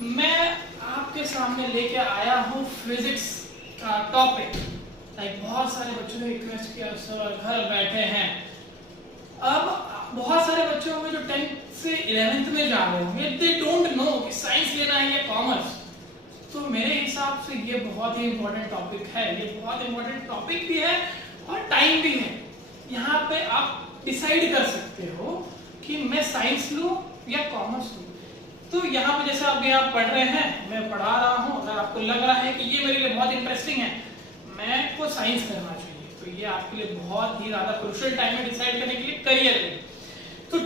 मैं आपके सामने लेके आया हूँ फिजिक्स का टॉपिक। बहुत सारे बच्चों ने रिक्वेस्ट किया सर घर बैठे हैं। अब बहुत सारे बच्चे होंगे जो 10th से 11th में जा रहे होंगे, दे डोंट नो कि साइंस लेना है या कॉमर्स। तो मेरे हिसाब से ये बहुत ही इंपॉर्टेंट टॉपिक है, ये बहुत इंपॉर्टेंट टॉपिक भी है और टाइम भी है। यहाँ पे आप डिसाइड कर सकते हो कि मैं साइंस लूं या कॉमर्स लूं। तो यहाँ पे जैसे आप यहाँ पढ़ रहे हैं, मैं पढ़ा रहा हूँ, अगर आपको लग रहा है कि ये मेरे लिए बहुत इंटरेस्टिंग है, मैं को साइंस करना चाहिए, तो ये आपके लिए बहुत ही ज्यादा क्रूशियल टाइम है डिसाइड करने के लिए करियर में। तो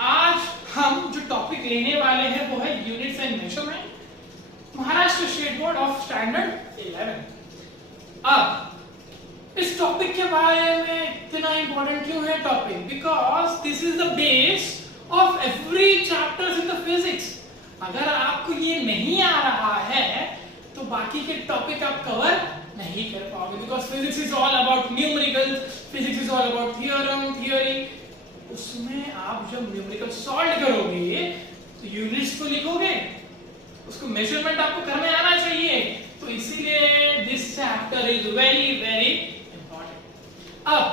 आज हम जो टॉपिक लेने वाले हैं वो है units and measurement, Maharashtra state board of standard 11। अब इस टॉपिक के बारे में इतना इंपॉर्टेंट क्यों है topic? Because this is the base of every chapters in the physics. अगर आपको ये नहीं आ रहा है तो बाकी के टॉपिक आप कवर नहीं कर पाओगे, because physics is all about numerical, physics is all about theorem, theory. उसमें आप जब न्यूमेरिकल सॉल्व करोगे तो यूनिट्स तो लिखोगे, उसको मेजरमेंट आपको करने आना चाहिए। तो इसीलिए this chapter is very very important. अब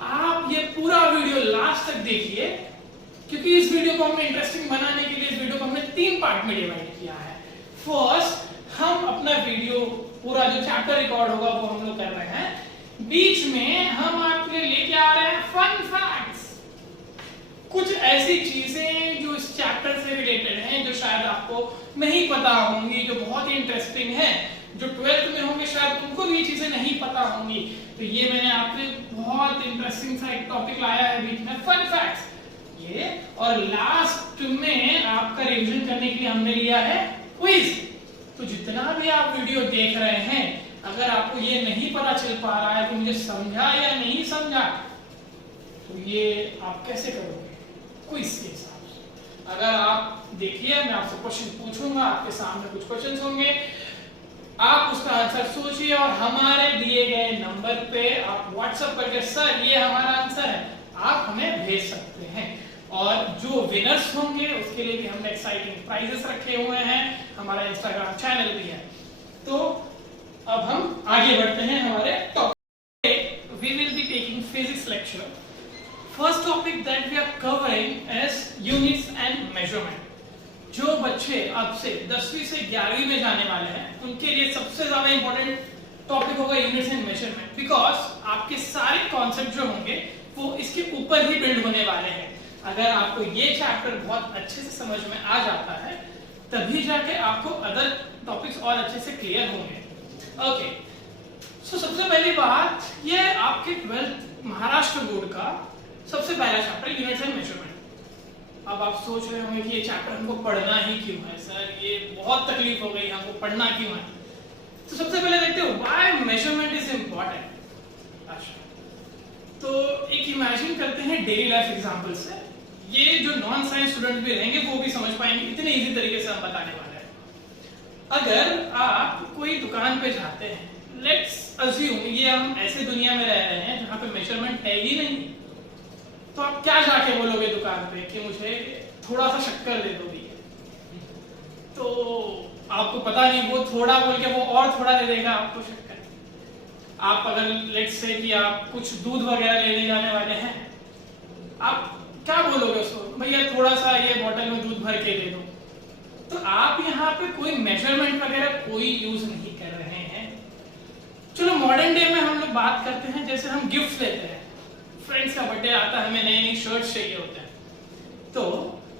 आप ये पूरा वीडियो लास्ट तक देखिए, क्योंकि इस वीडियो को हमने इंटरेस्टिंग बनाने के लिए इस वीडियो को हमने 3 पार्ट में डिवाइड किया है। फर्स्ट, हम अपना वीडियो पूरा जो चैप्टर रिकॉर्ड होगा वो हम लोग कर रहे हैं। बीच में हम आपके लिए लेके आ रहे हैं फन फैक्ट्स, कुछ ऐसी चीजें जो इस चैप्टर से रिलेटेड हैं, जो शायद आपको नहीं पता होंगी, जो बहुत ही इंटरेस्टिंग है, जो 12th में होंगे शायद उनको भी चीजें नहीं पता होंगी। तो ये मैंने आपके बहुत इंटरेस्टिंग सा एक टॉपिक लाया है बीच में, फन फैक्ट्स ये। और लास्ट में आपका रिवीजन करने के लिए हमने लिया है क्विज। तो जितना भी आप वीडियो देख रहे हैं, अगर आपको ये नहीं पता चल पा रहा है कि मुझे समझा या नहीं समझा, तो ये आप कैसे करोगे? क्विज के हिसाब से। अगर आप देखिए, मैं आपसे क्वेश्चन पूछूंगा, आपके सामने कुछ क्वेश्चन होंगे, आप उसका आंसर सोचिए और हमारे दिए गए नंबर पे आप व्हाट्सएप करके सर ये हमारा आंसर है, आप हमें भेज सकते हैं। और जो विनर्स होंगे उसके लिए भी हमने एक्साइटिंग प्राइजेस रखे हुए हैं, हमारा इंस्टाग्राम चैनल भी है। तो अब हम आगे बढ़ते हैं हमारे topic. We will be taking physics lecture. First topic that we are covering is units and measurement. जो बच्चे अब से 10वीं से 11वीं में जाने वाले हैं उनके लिए सबसे ज्यादा इंपॉर्टेंट टॉपिक होगा यूनिट्स एंड मेजरमेंट, बिकॉज आपके सारे कॉन्सेप्ट जो होंगे वो इसके ऊपर ही बिल्ड होने वाले हैं। अगर आपको ये चैप्टर बहुत अच्छे से समझ में आ जाता है तभी जाके आपको अदर टॉपिक्स और अच्छे से क्लियर होंगे। ओके, सो सबसे पहली बात, ये आपके 12th महाराष्ट्र बोर्ड का सबसे पहला चैप्टर यूनिट्स एंड मेजरमेंट। अब आप सोच रहे होंगे कि ये चैप्टर हमको पढ़ना ही क्यों है सर, ये बहुत तकलीफ हो गई, हमको पढ़ना क्यों है? तो सबसे पहले देखते हो व्हाई मेजरमेंट इज इंपॉर्टेंट। अच्छा, तो एक इमेजिन करते हैं डेली लाइफ एग्जांपल से, ये जो नॉन साइंस स्टूडेंट भी रहेंगे वो भी समझ पाएंगे, इतने इजी तरीके से हम बताने वाले हैं। अगर आप कोई दुकान पे जाते हैं, लेट्स अज्यूम ये हम ऐसे दुनिया में रह रहे हैं जहां पे मेजरमेंट है ही नहीं, तो आप क्या जाके बोलोगे दुकान पे कि मुझे थोड़ा सा शक्कर दे दोगी? तो आपको पता नहीं, वो थोड़ा बोल के वो और थोड़ा दे देगा आपको शक्कर। आप अगर लेट्स से कि आप कुछ दूध वगैरह लेने जाने वाले हैं, आप क्या बोलोगे उसको? भैया थोड़ा सा ये बोतल में दूध भर के दे दो। तो आप यहाँ पे कोई मेजरमेंट वगैरह कोई यूज नहीं कर रहे हैं। चलो मॉडर्न डे में हम लोग बात करते हैं, जैसे हम गिफ्ट लेते हैं, फ्रेंड्स का बर्थडे आता है, हमें नई नई शर्ट्स चाहिए होते हैं, तो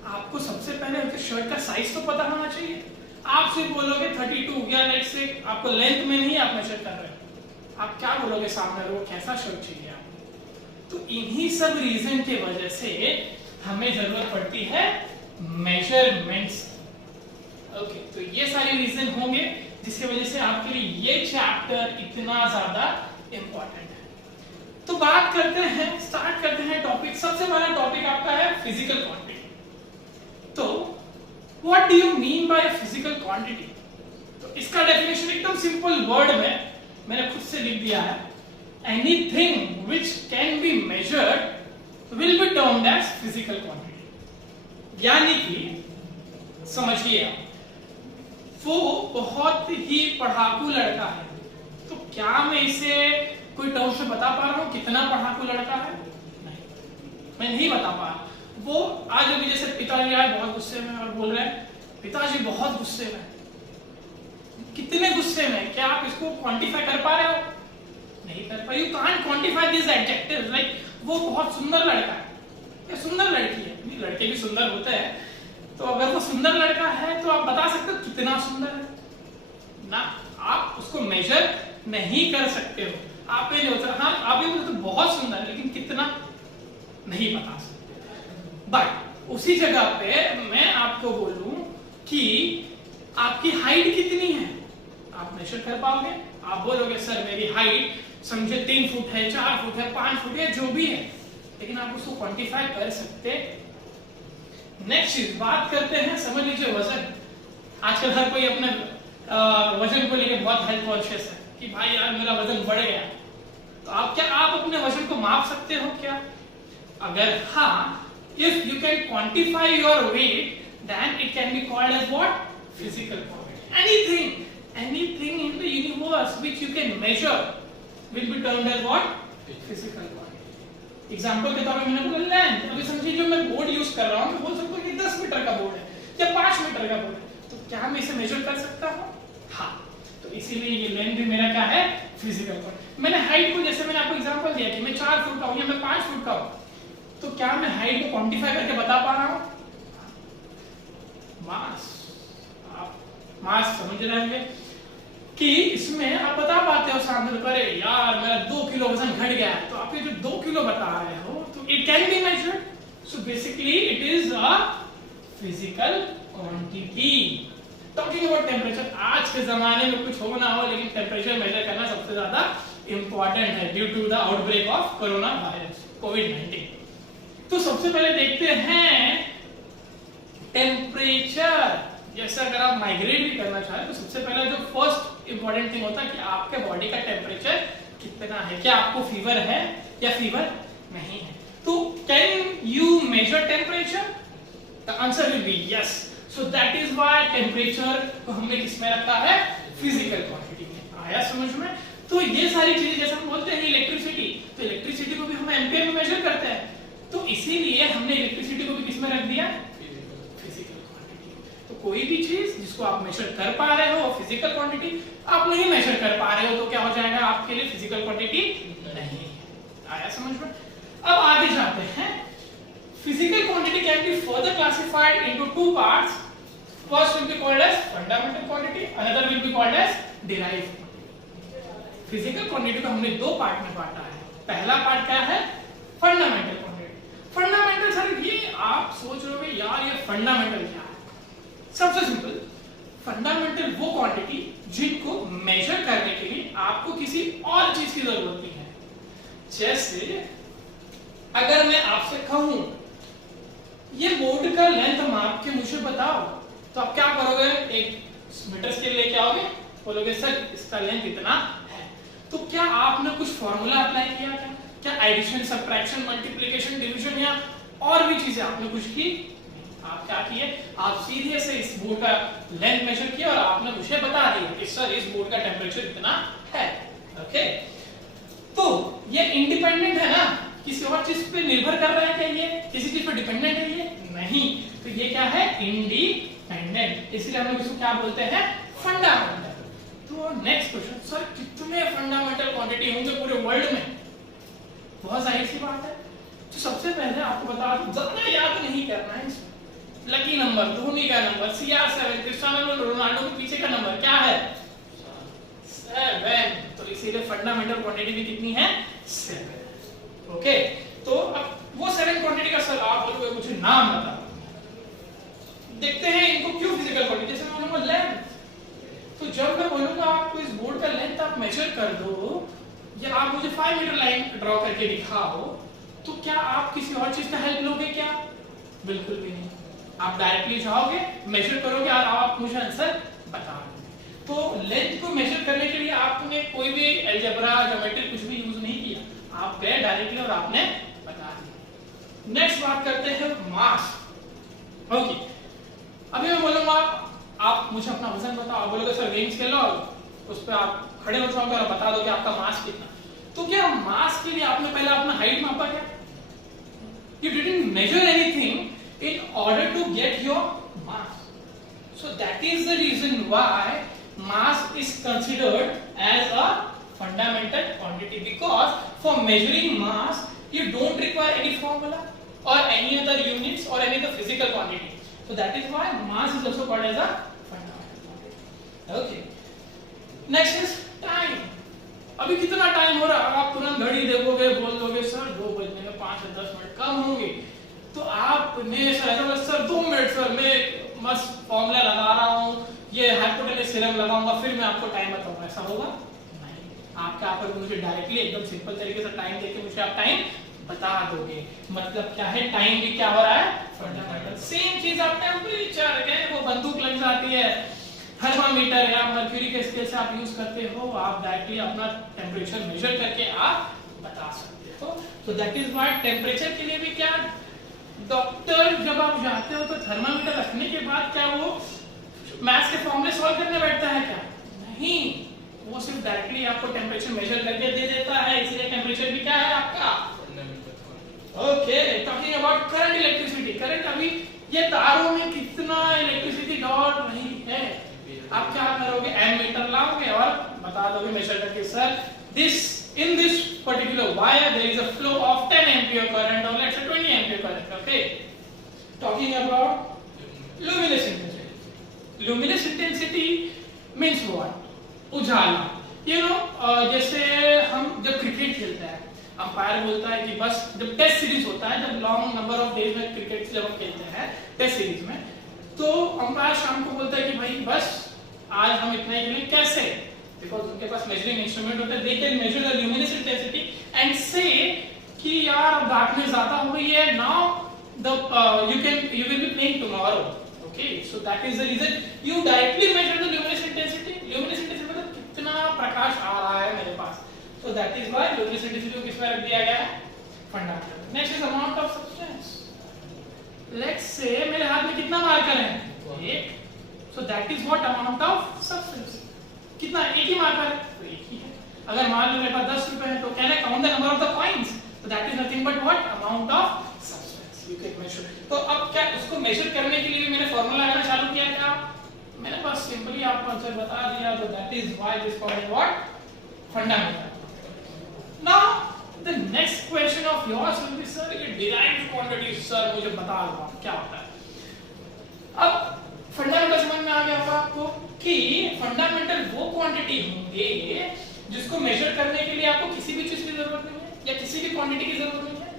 आपको सबसे पहले उनके शर्ट का साइज तो पता होना चाहिए। आप सिर्फ बोलोगे 32 या लेट्स से आपको लेंथ में नहीं आप मेजर कर रहे हो, आप क्या बोलोगे सामने वो कैसा शर्ट चाहिए आपको? तो इन्हीं सब रीजन के वजह से हमें जरूरत पड़ती है मेजरमेंट्स। ओके, तो ये सारे रीजन होंगे जिसकी वजह से आपके लिए ये चैप्टर इतना ज्यादा इंपॉर्टेंट है। तो बात करते हैं, स्टार्ट करते हैं टॉपिक। सबसे पहला टॉपिक आपका है फिजिकल क्वांटिटी। तो what do you mean by physical quantity? तो इसका डेफिनेशन एकदम सिंपल वर्ड में मैंने खुद से लिख दिया है, anything which can be measured will be termed as physical quantity। यानी कि समझिए आप, वो बहुत ही पढ़ाकू लड़का है। तो क्या मैं इसे कोई टर्म से बता पा रहा हूँ कितना पढ़ाकू लड़का है? नहीं, मैं नहीं बता पा रहा। वो आज अभी जैसे पिताजी आए बहुत गुस्से में और बोल रहे हैं पिताजी बहुत गुस्से में। कितने गुस्से में? क्या आप इसको क्वांटिफाई कर पा रहे हो? नहीं कर पा। You can't quantify this adjective. Like वो बहुत सुंदर लड़का है या सुंदर लड़की है। नहीं, लड़के भी सुंदर होते हैं। तो अगर वो सुंदर लड़का है तो आप बता सकते हो कितना सुंदर है ना? आप उसको मेजर नहीं कर सकते हो। आप ये नहीं होता, हाँ आप ये बोलते बहुत सुंदर है, लेकिन कितना नहीं बता सकते। बट उसी जगह पे मैं आपको बोलूं कि आपकी हाइट कितनी है, आप मेजर कर पाओगे? आप बोलोगे सर मेरी हाइट समझे 3 फुट है, 4 फुट है, 5 फुट है, जो भी है, लेकिन आप उसको क्वांटिफाई कर सकते। नेक्स्ट चीज बात करते हैं, समझ लीजिए वजन। आजकल हर कोई अपने वजन को लेकर बहुत हेल्थ कॉन्शियस है कि भाई यार मेरा वजन बढ़ गया। तो आप अपने वजन को माप सकते हो क्या? अगर हाँ, if you can quantify your weight, then it can be called as what? Physical quantity. Anything in the universe which you can measure will be termed as what? Physical quantity. Example के तौर पे मैंने बोला length. अभी समझिए जो मैं board use कर रहा हूँ, मैं बोल सकता हूँ कि 10 मीटर का बोर्ड है या 5 मीटर का बोर्ड है। तो क्या मैं इसे मेजर कर सकता हूँ? हाँ। तो इसीलिए ये लेंथ भी मेरा क्या है? Physical quantity. मैंने हाइट को, जैसे मैंने आपको एग्जांपल दिया कि मैं 4 फुट का हूँ या मैं 5 फुट का हूँ, तो क्या मैं हाइट को क्वांटिफाई करके बता पा रहा हूँ? मास, आप मास समझ रहे होंगे कि इसमें आप बता पाते हो सामने को, अरे यार मेरा 2 किलो वजन घट गया है। तो आप ये जो 2 किलो बता रहे हो, तो it can be measured. So basically it is a physical quantity. Talking about temperature, आज के जमाने में कुछ हो ना हो, लेकिन टेम्परेचर मेजर करना सबसे ज्यादा इंपॉर्टेंट है due to the outbreak of corona virus कोविड-19। तो सबसे पहले देखते हैं टेम्परेचर। जैसे अगर आप माइग्रेट भी करना चाहें तो सबसे पहले जो फर्स्ट इंपॉर्टेंट थिंग होता है कि आपके बॉडी का टेम्परेचर कितना है, क्या आपको फीवर है या फीवर नहीं है। तो can you measure temperature? The answer will be yes. So that is why temperature को हमने किसमें रखा है? फिजिकल क्वांटिटी में। आया समझ में? तो ये सारी चीजें, जैसे हम बोलते हैं इलेक्ट्रिसिटी, तो इलेक्ट्रिसिटी को भी हम एम्पियर में मेजर करते हैं। तो इसीलिए हमने इलेक्ट्रिसिटी को भी किसमें रख दिया? Physical quantity. तो कोई भी चीज जिसको आप मेजर कर पा रहे हो फिजिकल क्वांटिटी, आप नहीं मेजर कर पा रहे हो तो क्या हो जाएगा? आपके लिए फिजिकल क्वांटिटी नहीं। आया समझ में? अब आगे जाते हैं। Physical quantity can be further classified into 2 parts. First will be called as fundamental quantity, another will be called as derived quantity. Physical quantity को हमने 2 पार्ट में बांटा है। पहला पार्ट क्या है? Fundamental quantity. फंडामेंटल सर ये आप सोच रहे हो यार ये फंडामेंटल क्या है? सबसे सिंपल, फंडामेंटल वो क्वांटिटी जिनको मेजर करने के लिए आपको किसी और चीज की जरूरत नहीं है। जैसे अगर मैं आपसे कहूं ये बोर्ड का लेंथ माप के मुझे बताओ, तो आप क्या करोगे? एक मीटर स्केल लेके आओगे, बोलोगे सर इसका लेंथ इतना है। तो क्या आपने कुछ फॉर्मूला अप्लाई किया? क्या एडिशन, सब्ट्रैक्शन, मल्टीप्लिकेशन, डिवीजन या और भी चीजें आपने कुछ की? आप क्या किए? आप सीधे से इस बोर्ड का लेंथ मेजर किया और आपने मुझे बता दिया कि सर इस बोर्ड का टेम्परेचर इतना है। ओके, तो ये इंडिपेंडेंट है ना? किसी और चीज पे निर्भर कर रहा है क्या? ये किसी चीज पे डिपेंडेंट है? ये नहीं। तो ये क्या है? इंडिपेंडेंट। इसलिए हम लोग इसको क्या बोलते हैं? फंडामेंटल। तो नेक्स्ट क्वेश्चन, सर कितने फंडामेंटल क्वांटिटी होंगे पूरे वर्ल्ड में? बहुत जाहिर सी बात है। तो सबसे पहले आपको बता दूं, ज्यादा याद नहीं करना है इसमें। लकी नंबर, धोनी का नंबर, CR7, क्रिस्टियानो रोनाल्डो के पीछे का नंबर क्या है? 7। तो इसीलिए फंडामेंटल क्वांटिटी भी कितनी है? 7। ओके, तो अब वो 7 क्वांटिटी का सर आप बोलोगे मुझे नाम बता। देखते हैं इनको क्यों फिजिकल क्वांटिटी। जैसे मैं बोलूंगा लेंथ, तो जब मैं बोलूंगा आपको इस बोर्ड का लेंथ आप मेजर कर दो या आप मुझे 5 मीटर लाइन ड्रॉ करके दिखाओ, तो क्या आप किसी और चीज का हेल्प लोगे क्या? बिल्कुल भी नहीं। आप डायरेक्टली जाओगे, मेजर करोगे और आप मुझे आंसर बता दोगे। तो लेंथ को मेजर करने के लिए आपने कोई भी अलजेब्रा, ज्योमेट्री कुछ भी यूज नहीं किया। आप गए डायरेक्टली और आपने बता दिया। नेक्स्ट बात करते हैं मास। ओके, अभी मैं बोलूंगा आप आप मुझे अपना वजन बताओ, बोलोगे सर वेइंग स्केल लो, उस पर आप खड़े हो जाओगे और बता दो कि आपका मास कितना। तो क्या मास के लिए आपने पहले अपना हाइट मापा क्या? You didn't measure anything in order to get your mass. So that is the reason why mass is considered as a fundamental quantity, because for measuring mass you don't require any formula or any other units or any other physical quantity. So that is why mass is also called as a fundamental quantity. Okay. Next is time. अभी कितना time हो रहा है? आप तुरंत घड़ी देखोगे, बोल दोगे सर 2 बजने में 5 से 10 मिनट कम होंगे, तो आपने सर 2 मिनट सर मैं मस्त फॉर्मूला लगा रहा हूँ, ये हाइपोटेनस थ्योरम लगाऊंगा, फिर मैं आपको टाइम बताऊंगा, ऐसा होगा नहीं। आप क्या करोगे, मुझे डायरेक्टली एकदम सिंपल तरीके से टाइम देके मुझे आप टाइम बता दोगे। मतलब क्या है, टाइम भी क्या हो रहा है, फंडामेंटल। सेम चीज आप टेम्परेचर है, वो बंदूक लग जाती है, थर्मामीटर या मर्क्यूरी के स्केल से आप यूज करते हो, आप डायरेक्टली अपना टेम्परेचर मेजर करके आप बता सकते हो। तो दैट इज व्हाई टेम्परेचर के लिए भी क्या, डॉक्टर जब आप जाते हो तो थर्मामीटर रखने के बाद क्या वो मैथ्स के फॉर्मूले सॉल्व करने बैठता है क्या? नहीं, वो सिर्फ डायरेक्टली आपको टेम्परेचर मेजर करके दे देता है, इसलिए टेम्परेचर भी क्या है आपका। Okay, talking about current electricity. Current अभी ये तारों में कितना इलेक्ट्रिसिटी दौड़ रही है, आप क्या करोगे, एमीटर लाओगे और बता दोगे मेजर करके sir in this particular wire there is a flow of 10 ampere current or let's say 20 ampere current. Okay, talking about luminous intensity. Luminous intensity means what? Ujala. You know, जैसे हम जब cricket खेलते हैं, umpire बोलता है कि बस जब टेस्ट सीरीज होता है, जब लॉन्ग नंबर ऑफ डेज में क्रिकेट जब हम खेलते हैं टेस्ट सीरीज में, तो अंपायर शाम को बोलता है कि भाई बस आज हम इतना ही खेलें। कैसे? बिकॉज उनके पास मेजरिंग इंस्ट्रूमेंट होता है, they can measure the luminous intensity and से कि यार अब डार्कनेस ज्यादा हो गई है, now the you will be playing tomorrow. Okay, so that is the reason you directly measure the luminous intensity. Luminous intensity मतलब कितना प्रकाश आ रहा है मेरे पास, so that is why luminous intensity को किस में रख दिया गया है, fundamental. Next is amount of substance. Let's say मेरे हाथ में कितना मार्कर है, 1, so that is what amount of substance। कितना, एक ही मार्कर है तो एक ही है। अगर मान लो मेरे पास 10 रुपए है तो can I count the number of the coins, so that is nothing but what amount of substance you can measure। तो अब क्या उसको मेजर करने के लिए भी मैंने फार्मूला लगाना चालू किया क्या? मैंने बस सिंपली आपको आंसर बता दिया, तो that is why this called what fundamental। now the next question of yours will be sir ये derived quantity sir मुझे बता दो आप क्या होता है। अब फंडामेंटल समझ में आ गया होगा आपको कि फंडामेंटल वो क्वांटिटी होंगे जिसको मेजर करने के लिए आपको किसी भी चीज की जरूरत नहीं है या किसी भी क्वांटिटी की जरूरत नहीं है।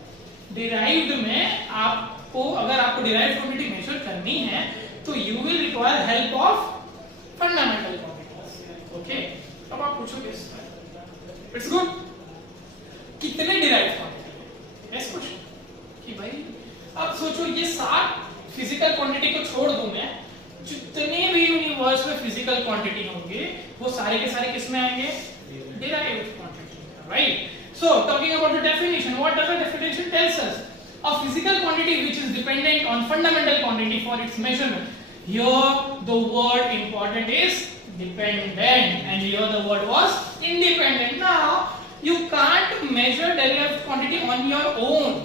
डिराइव्ड में आपको, अगर आपको डिराइव्ड क्वांटिटी मेजर करनी है तो you will require help of fundamental quantities. Okay, अब आप पूछोगे इट्स गुड, कितने डिराइव्ड क्वांटिटी? नेक्स्ट क्वेश्चन कि भाई अब सोचो ये 7 फिजिकल क्वांटिटी को छोड़ दूं मैं, जितने भी यूनिवर्स में फिजिकल क्वांटिटी होंगे वो सारे के सारे किस में आएंगे, derived quantity, right. So talking about the definition, what does the definition tells us? A physical quantity which is dependent on fundamental quantity for its measurement. Here the word important is dependent and here the word was independent. Now you can't measure derived quantity on your own,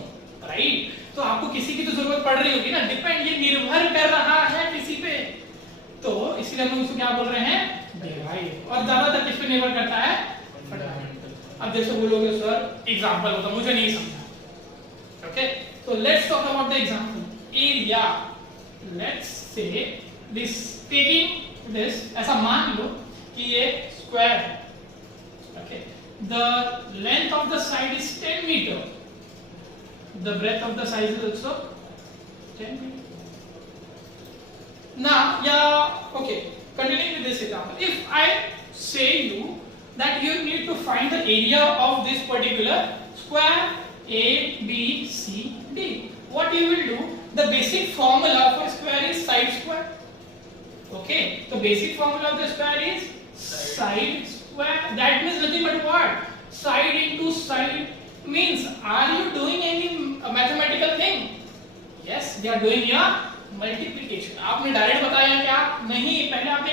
right? तो आपको किसी की तो जरूरत पड़ रही होगी ना, डिपेंड ये निर्भर कर रहा है किसी पे, तो इसलिए हम उसको क्या बोल रहे हैं, डिराइव। और ज्यादातर किस पे निर्भर करता है, फंडामेंटल। अब जैसे बोलोगे सर एग्जांपल होता मुझे नहीं समझा, ओके, तो let's talk about the example. Area, let's say this, taking this, ऐसा मान लो कि ये स्क्वायर है, okay, the length of the side is 10 metre, the breadth of the size is also 10 meter. Now, okay, continuing with this example, if I say you that you need to find the area of this particular square A, B, C, D, what you will do, the basic formula for square is side square. Okay, the basic formula of the square is side square. That means nothing but what? Side into side means, are you doing any mathematical thing? Yes, they are doing your multiplication. आपने direct बताया क्या? नहीं, पहले आप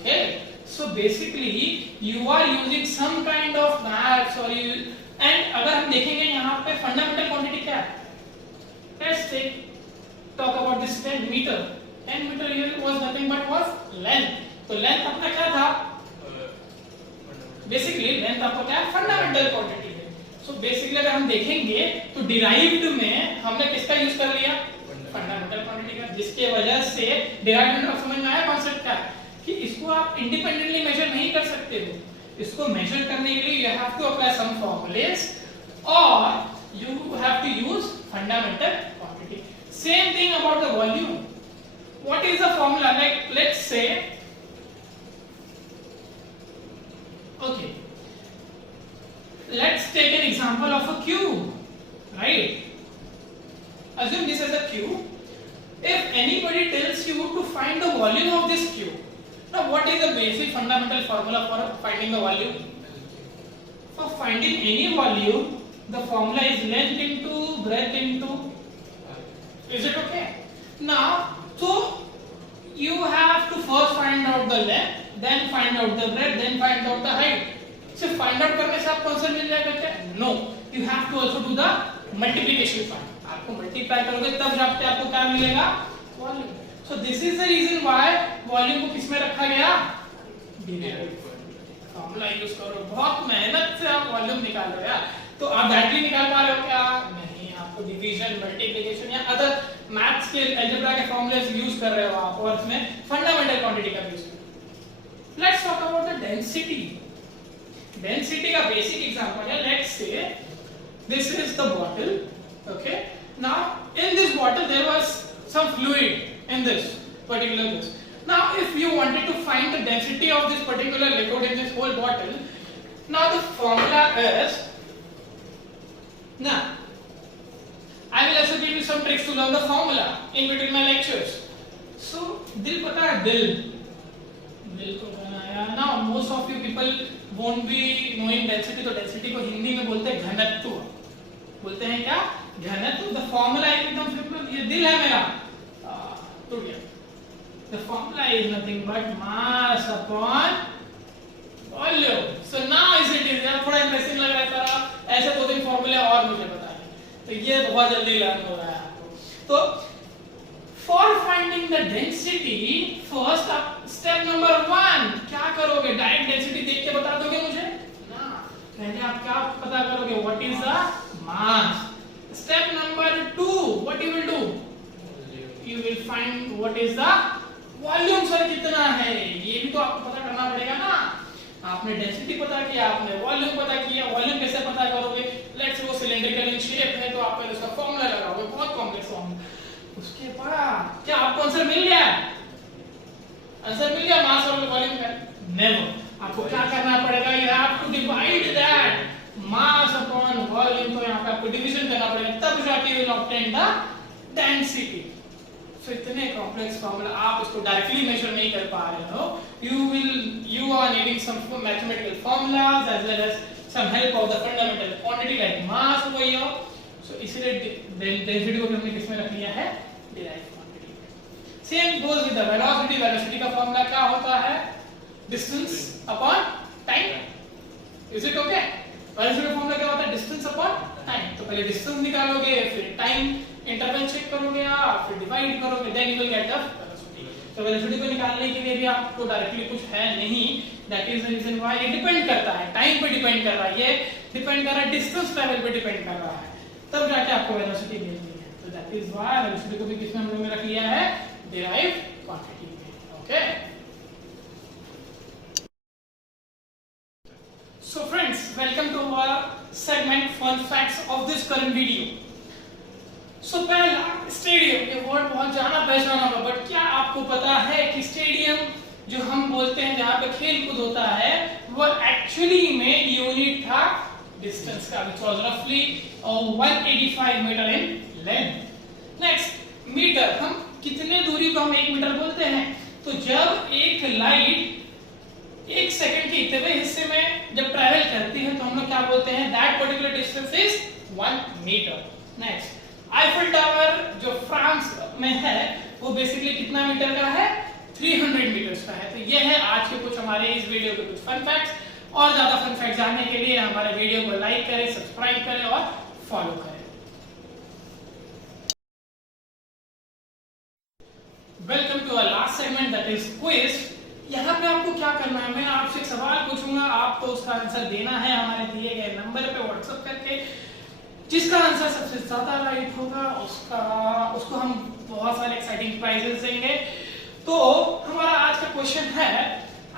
Okay, so basically you are using some kind of maths or you, and अगर हम देखेंगे यहाँ पे fundamental quantity क्या है? Let's talk about this 10 meter. 10 meter here was nothing but was length. तो length अपना क्या था? Basically length आपका क्या है? Fundamental quantity है. So basically अगर हम देखेंगे तो derived में हमने किसका यूज कर लिया? Fundamental quantity का, जिसके वजह से derived में समझ में आया कॉन्सेप्ट क्या है कि इसको आप इंडिपेंडेंटली मेजर नहीं कर सकते हो. इसको मेजर करने के लिए you have to apply some formulas or you have to use fundamental quantity. Same thing about the volume. What is the formula? Like let's say, okay, let's take an example of a cube, right? Assume this as a cube. If anybody tells you to find the volume of this cube, now what is the basic fundamental formula for finding the volume? For finding any volume, the formula is length into breadth into. Is it okay? Now, so you have to first find out the length, then find out the breadth, then find out the height. So find out करने से आप कौन सा मिल जाएगा क्या? No, you have to also do the multiplication part. आपको multiply करोगे तब जाके आपको क्या मिलेगा? Volume. So this is the reason why volume को किस में रखा गया? Derived. फॉर्मूला यूज करो, बहुत मेहनत से आप वॉल्यूम निकाल रहे हो यार. तो आप डायरेक्टली निकाल पा रहे हो क्या? नहीं, आपको डिवीजन, मल्टीप्लिकेशन या अदर मैथ्स के अलजेब्रा के फॉर्मूलेस यूज कर रहे हो आप, और इसमें फंडामेंटल क्वांटिटी का यूज कर रहे हो. Let's talk about the density. Density का बेसिक एग्जांपल है. Let's say this is the bottle. Okay, now in this bottle there was some fluid in this particular this. Now if you wanted to find the density of this particular liquid in this whole bottle, now the formula is, now I will also give you some tricks to learn the formula in between my lectures. So दिल पता है? दिल को बनाया. Now most of you people won't be knowing density. तो density को हिंदी में बोलते हैं घनत्व. बोलते हैं क्या? घनत्व. The formula is एकदम सिंपल. ये दिल है मेरा, टूट गया. The formula is nothing but mass upon volume. So now is it easy? थोड़ा इंटरेस्टिंग लग रहा है सारा. ऐसे दो तीन फॉर्मूले और मुझे पता है, तो ये बहुत जल्दी लर्न हो रहा है आपको. तो for finding the density, first आप step number 1 क्या करोगे? डायरेक्ट डेंसिटी देख के बता दोगे मुझे ना. पहले आप क्या पता करोगे? What is the mass? Step number 2, what you will do? You will find what is the volume. Sir कितना है ये भी तो आपको पता करना पड़ेगा ना. आपने डेंसिटी पता किया, आपने वॉल्यूम पता किया. वॉल्यूम कैसे पता करोगे? लेट्स वो सिलिंड्रिकल इन शेप है, तो आप पहले उसका फॉर्मूला लगाओगे, बहुत कॉम्प्लेक्स फॉर्मूला. उसके बाद क्या आपको आंसर मिल गया? आंसर मिल गया मास और वॉल्यूम का? नेवर. आपको क्या करना पड़ेगा? You have to divide that mass upon volume. तो यहाँ पे आपको डिवीजन करना पड़ेगा, तब जाके you will obtain the density. So इतने कॉम्प्लेक्स फॉर्मूला आप इसको डायरेक्टली मेजर नहीं कर पा रहे हो. You are needing some mathematical formulas as well as some help of the fundamental quantity like mass over here. So इसलिए डेंसिटी को हमने किस में रख लिया है? Derived quantity. Same goes with the velocity. Velocity का फॉर्मूला क्या होता है? Distance upon time. Is it okay? Velocity का फॉर्मूला क्या होता है? Distance upon time. तो पहले डिस्टेंस निकालोगे, फिर टाइम इंटरवल चेक करोगे आप, फिर डिवाइड करोगे, then you will get the velocity. तो वेलोसिटी को निकालने के लिए भी आपको डायरेक्टली कुछ है नहीं. That is the reason why ये डिपेंड करता है, टाइम पे डिपेंड कर रहा है, ये डिपेंड कर रहा है डिस्टेंस ट्रैवल पे डिपेंड कर रहा है, तब जाके आपको वेलोसिटी मिलती है. तो दैट इज व्हाई वेलोसिटी को भी किस में हम लोगों ने रख लिया है? डिराइव्ड क्वांटिटी में. Okay, so friends, welcome to our segment fun facts of this current video. So पहला, स्टेडियम. ये वर्ड बहुत जाना पहचाना होगा, बट क्या आपको पता है कि स्टेडियम जो हम बोलते हैं जहाँ पे खेल कूद होता है, वो एक्चुअली में यूनिट था डिस्टेंस का, which was roughly 185 metre in length. Next, metre. हम कितने दूरी को हम 1 मीटर बोलते हैं? तो जब एक लाइट 1 सेकंड के इतने हिस्से में जब ट्रैवल करती है तो हम लोग क्या बोलते हैं? That particular distance is 1 metre. Next, Eiffel tower जो फ्रांस में है वो बेसिकली कितना मीटर का है? 300 मीटर्स का है। तो ये है आज के कुछ हमारे इस वीडियो के कुछ फन फैक्ट्स। और ज्यादा फन फैक्ट जानने के लिए हमारे वीडियो को लाइक करें, सब्सक्राइब करें और फॉलो करें। Welcome to our last segment that is quiz. यहाँ पे आपको क्या करना है, मैं आपसे एक सवाल पूछूंगा, आपको उसका आंसर देना है हमारे दिए गए नंबर पे व्हाट्सएप करके। जिसका आंसर सबसे ज्यादा राइट होगा उसको हम बहुत सारे एक्साइटिंग प्राइजेस देंगे। तो हमारा आज का क्वेश्चन है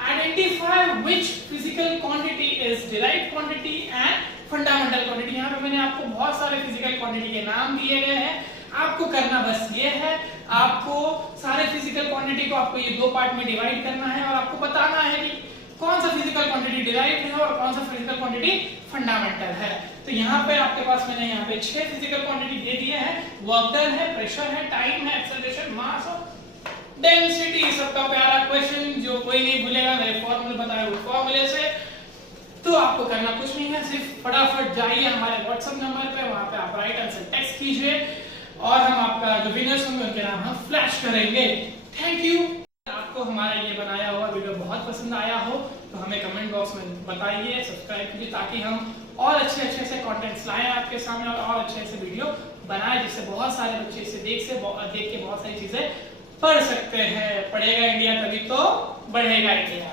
identify which physical quantity is derived quantity and fundamental quantity. यहाँ पे मैंने आपको बहुत सारे फिजिकल क्वांटिटी के नाम दिए गए हैं। आपको करना बस ये है, आपको सारे फिजिकल क्वांटिटी को आपको ये दो पार्ट में डिवाइड करना है और आपको बताना है कि कौन सा फिजिकल क्वांटिटी डिराइव्ड है और कौन सा फिजिकल क्वांटिटी फंडामेंटल है। तो यहाँ पे आपके पास मैंने यहाँ पे 6 फिजिकल क्वांटिटी दे दिए हैं। वर्क डन है, प्रेशर है, टाइम है, एक्सेलरेशन, मास और डेंसिटी। सबका प्यारा क्वेश्चन जो कोई नहीं भूलेगा मेरे फॉर्मूले बताए हुए फॉर्मूले से। तो आपको करना कुछ नहीं है, सिर्फ फटाफट जाइए हमारे व्हाट्सएप नंबर पे, वहां पे आप राइट आंसर टेक्स्ट कीजिए और हम आपका जो विनर्स होंगे उनके नाम हम फ्लैश करेंगे। Thank you. आपको हमारा ये बनाया हुआ वीडियो बहुत पसंद आया हो तो हमें कमेंट बॉक्स में बताइए, सब्सक्राइब कीजिए ताकि हम और अच्छे से कंटेंट्स लाएं आपके सामने और अच्छे से वीडियो बनाएं जिससे बहुत सारे बच्चे इसे देख के बहुत सारी चीजें पढ़ सकते हैं। पढ़ेगा इंडिया तभी तो बढ़ेगा इंडिया।